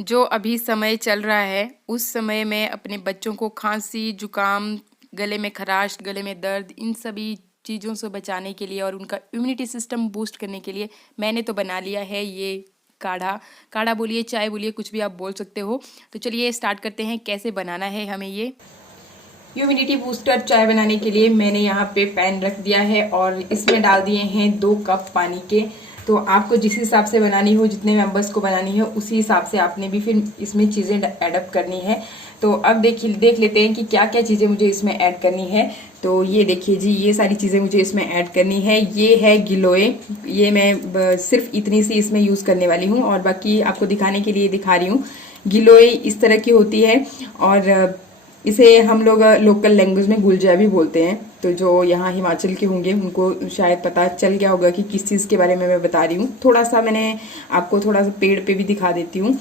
जो अभी समय चल रहा है उस समय में अपने बच्चों को खांसी जुकाम गले में खराश गले में दर्द इन सभी चीज़ों से बचाने के लिए और उनका इम्यूनिटी सिस्टम बूस्ट करने के लिए मैंने तो बना लिया है ये काढ़ा। काढ़ा बोलिए चाय बोलिए कुछ भी आप बोल सकते हो। तो चलिए स्टार्ट करते हैं कैसे बनाना है हमें ये इम्यूनिटी बूस्टर। चाय बनाने के लिए मैंने यहाँ पे पैन रख दिया है और इसमें डाल दिए हैं 2 कप पानी के। तो आपको जिस हिसाब से बनानी हो जितने मेंबर्स को बनानी है उसी हिसाब से आपने भी फिर इसमें चीज़ें एडअप करनी है। तो अब देख लेते हैं कि क्या क्या चीज़ें मुझे इसमें ऐड करनी है। तो ये देखिए जी, ये सारी चीज़ें मुझे इसमें ऐड करनी है। ये है गिलोय, ये मैं सिर्फ इतनी सी इसमें यूज़ करने वाली हूँ और बाकी आपको दिखाने के लिए दिखा रही हूँ। गिलोय इस तरह की होती है और इसे हम लोग लोकल लैंग्वेज में गुलजा भी बोलते हैं। तो जो यहाँ हिमाचल के होंगे उनको शायद पता चल गया होगा कि किस चीज़ के बारे में मैं बता रही हूँ। थोड़ा सा मैंने आपको थोड़ा सा पेड़ पे भी दिखा देती हूँ।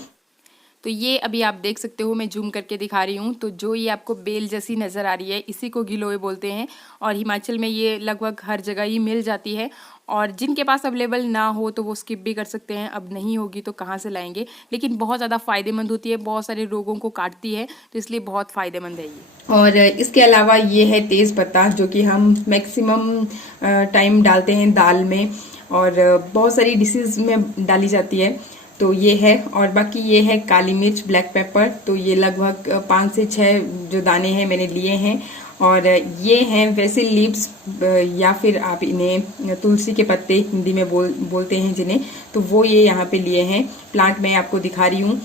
तो ये अभी आप देख सकते हो, मैं जूम करके दिखा रही हूँ। तो जो ये आपको बेल जैसी नज़र आ रही है इसी को गिलोय बोलते हैं और हिमाचल में ये लगभग हर जगह ही मिल जाती है। और जिनके पास अवेलेबल ना हो तो वो स्किप भी कर सकते हैं, अब नहीं होगी तो कहाँ से लाएंगे। लेकिन बहुत ज़्यादा फ़ायदेमंद होती है, बहुत सारे रोगों को काटती है, तो इसलिए बहुत फ़ायदेमंद है ये। और इसके अलावा ये है तेज़ पत्ता, जो कि हम मैक्सिमम टाइम डालते हैं दाल में और बहुत सारी डिशेज़ में डाली जाती है। तो ये है। और बाकी ये है काली मिर्च, ब्लैक पेपर। तो ये लगभग 5 से 6 जो दाने हैं मैंने लिए हैं। और ये हैं वैसे लीव्स या फिर आप इन्हें तुलसी के पत्ते हिंदी में बोलते हैं जिन्हें, तो वो ये यहाँ पे लिए हैं। प्लांट मैं आपको दिखा रही हूँ।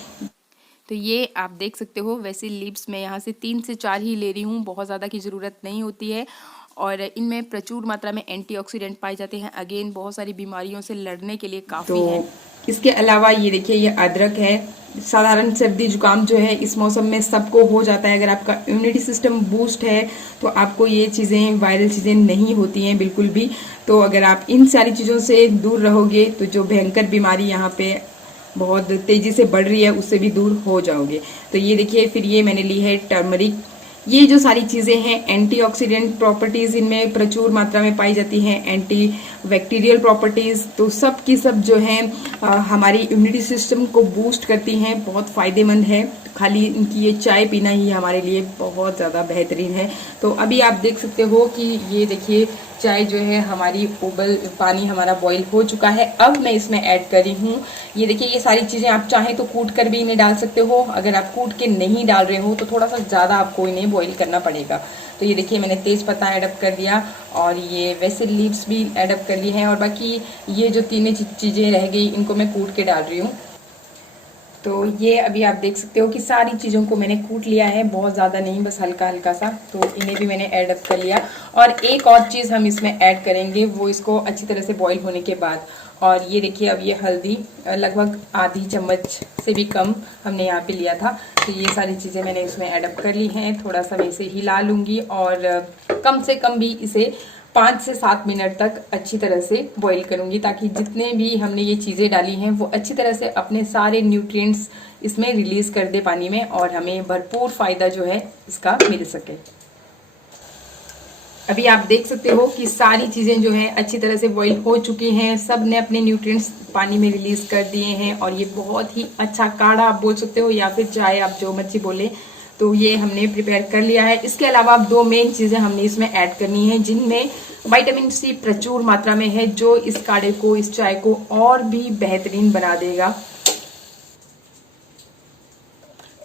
तो ये आप देख सकते हो वैसे लीव्स मैं यहाँ से 3 से 4 ही ले रही हूँ, बहुत ज़्यादा की ज़रूरत नहीं होती है। और इनमें प्रचुर मात्रा में एंटीऑक्सीडेंट पाए जाते हैं, अगेन बहुत सारी बीमारियों से लड़ने के लिए काफ़ी है। इसके अलावा ये देखिए, ये अदरक है। साधारण सर्दी जुकाम जो है इस मौसम में सबको हो जाता है। अगर आपका इम्यूनिटी सिस्टम बूस्ट है तो आपको ये चीज़ें, वायरल चीज़ें नहीं होती हैं बिल्कुल भी। तो अगर आप इन सारी चीज़ों से दूर रहोगे तो जो भयंकर बीमारी यहाँ पे बहुत तेजी से बढ़ रही है उससे भी दूर हो जाओगे। तो ये देखिए, फिर ये मैंने ली है टर्मरिक। ये जो सारी चीज़ें हैं एंटीऑक्सीडेंट प्रॉपर्टीज़ इनमें प्रचुर मात्रा में पाई जाती हैं, एंटी बैक्टीरियल प्रॉपर्टीज़। तो सब की सब जो हैं हमारी इम्यूनिटी सिस्टम को बूस्ट करती हैं, बहुत फ़ायदेमंद है। खाली इनकी ये चाय पीना ही हमारे लिए बहुत ज़्यादा बेहतरीन है। तो अभी आप देख सकते हो कि ये देखिए चाय जो है हमारी पानी हमारा बॉईल हो चुका है। अब मैं इसमें ऐड कर रही हूँ, ये देखिए ये सारी चीज़ें आप चाहें तो कूट कर भी इन्हें डाल सकते हो। अगर आप कूट के नहीं डाल रहे हो तो थोड़ा सा ज़्यादा आपको इन्हें बॉईल करना पड़ेगा। तो ये देखिए मैंने तेज़ पत्ता ऐडअप कर दिया और ये वैसे लीव्स भी ऐडअप कर लिए हैं और बाकी ये जो तीनों चीज़ें रह गई इनको मैं कूट के डाल रही हूँ। तो ये अभी आप देख सकते हो कि सारी चीज़ों को मैंने कूट लिया है, बहुत ज़्यादा नहीं, बस हल्का हल्का सा। तो इन्हें भी मैंने ऐड अप कर लिया। और एक और चीज़ हम इसमें ऐड करेंगे, वो इसको अच्छी तरह से बॉईल होने के बाद। और ये देखिए अब ये हल्दी लगभग आधी चम्मच से भी कम हमने यहाँ पे लिया था। तो ये सारी चीज़ें मैंने इसमें ऐड अप कर ली हैं। थोड़ा सा मैं इसे हिला लूँगी और कम से कम भी इसे 5 से 7 मिनट तक अच्छी तरह से बॉईल करूंगी, ताकि जितने भी हमने ये चीज़ें डाली हैं वो अच्छी तरह से अपने सारे न्यूट्रिएंट्स इसमें रिलीज कर दे पानी में और हमें भरपूर फायदा जो है इसका मिल सके। अभी आप देख सकते हो कि सारी चीज़ें जो हैं अच्छी तरह से बॉईल हो चुकी हैं, सब ने अपने न्यूट्रिएंट्स पानी में रिलीज कर दिए हैं और ये बहुत ही अच्छा काढ़ा आप बोल सकते हो या फिर चाय, आप जो मर्जी बोले। तो ये हमने प्रिपेयर कर लिया है। इसके अलावा 2 मेन चीज़ें हमने इसमें ऐड करनी है जिनमें विटामिन सी प्रचुर मात्रा में है, जो इस काढ़े को, इस चाय को और भी बेहतरीन बना देगा।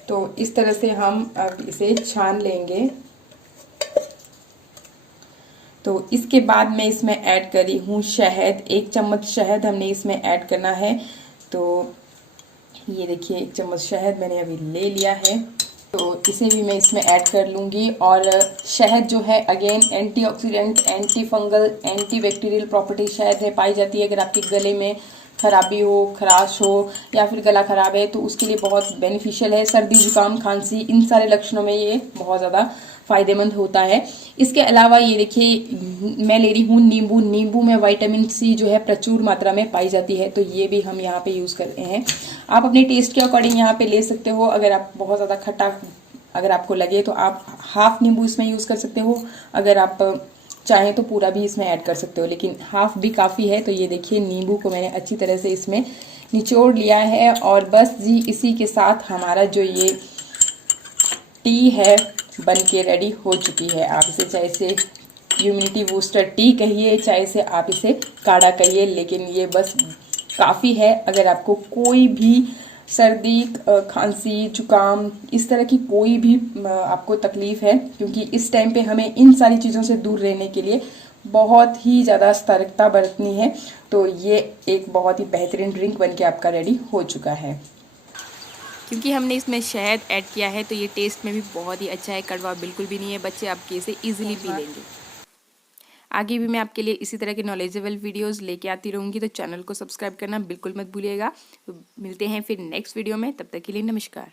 तो इस तरह से हम अब इसे छान लेंगे। तो इसके बाद मैं इसमें ऐड कर रही हूँ शहद। 1 चम्मच शहद हमने इसमें ऐड करना है। तो ये देखिए 1 चम्मच शहद मैंने अभी ले लिया है, तो इसे भी मैं इसमें ऐड कर लूँगी। और शहद जो है again antioxidant, anti fungal, anti bacterial property शहद है पाई जाती है। अगर आपके गले में खराबी हो, खराश हो या फिर गला खराब है तो उसके लिए बहुत बेनिफिशियल है। सर्दी जुकाम खांसी इन सारे लक्षणों में ये बहुत ज़्यादा फायदेमंद होता है। इसके अलावा ये देखिए मैं ले रही हूँ नींबू। नींबू में विटामिन सी जो है प्रचुर मात्रा में पाई जाती है, तो ये भी हम यहाँ पे यूज़ कर रहे हैं। आप अपने टेस्ट के अकॉर्डिंग यहाँ पे ले सकते हो। अगर आप बहुत ज़्यादा खट्टा अगर आपको लगे तो आप हाफ नींबू इसमें यूज़ कर सकते हो। अगर आप चाहें तो पूरा भी इसमें ऐड कर सकते हो, लेकिन हाफ भी काफ़ी है। तो ये देखिए नींबू को मैंने अच्छी तरह से इसमें निचोड़ लिया है और बस जी इसी के साथ हमारा जो ये टी है बन के रेडी हो चुकी है। आप इसे चाहे इसे इम्यूनिटी बूस्टर टी कहिए, चाहे इसे आप इसे काढ़ा कहिए, लेकिन ये बस काफ़ी है। अगर आपको कोई भी सर्दी, खांसी, जुकाम, इस तरह की कोई भी आपको तकलीफ है, क्योंकि इस टाइम पे हमें इन सारी चीज़ों से दूर रहने के लिए बहुत ही ज़्यादा सतर्कता बरतनी है। तो ये एक बहुत ही बेहतरीन ड्रिंक बन के आपका रेडी हो चुका है। क्योंकि हमने इसमें शहद ऐड किया है तो ये टेस्ट में भी बहुत ही अच्छा है, कड़वा बिल्कुल भी नहीं है। बच्चे आपके इसे इजीली पी लेंगे। आगे भी मैं आपके लिए इसी तरह के नॉलेजेबल वीडियोस लेके आती रहूँगी, तो चैनल को सब्सक्राइब करना बिल्कुल मत भूलिएगा। तो मिलते हैं फिर नेक्स्ट वीडियो में, तब तक के लिए नमस्कार।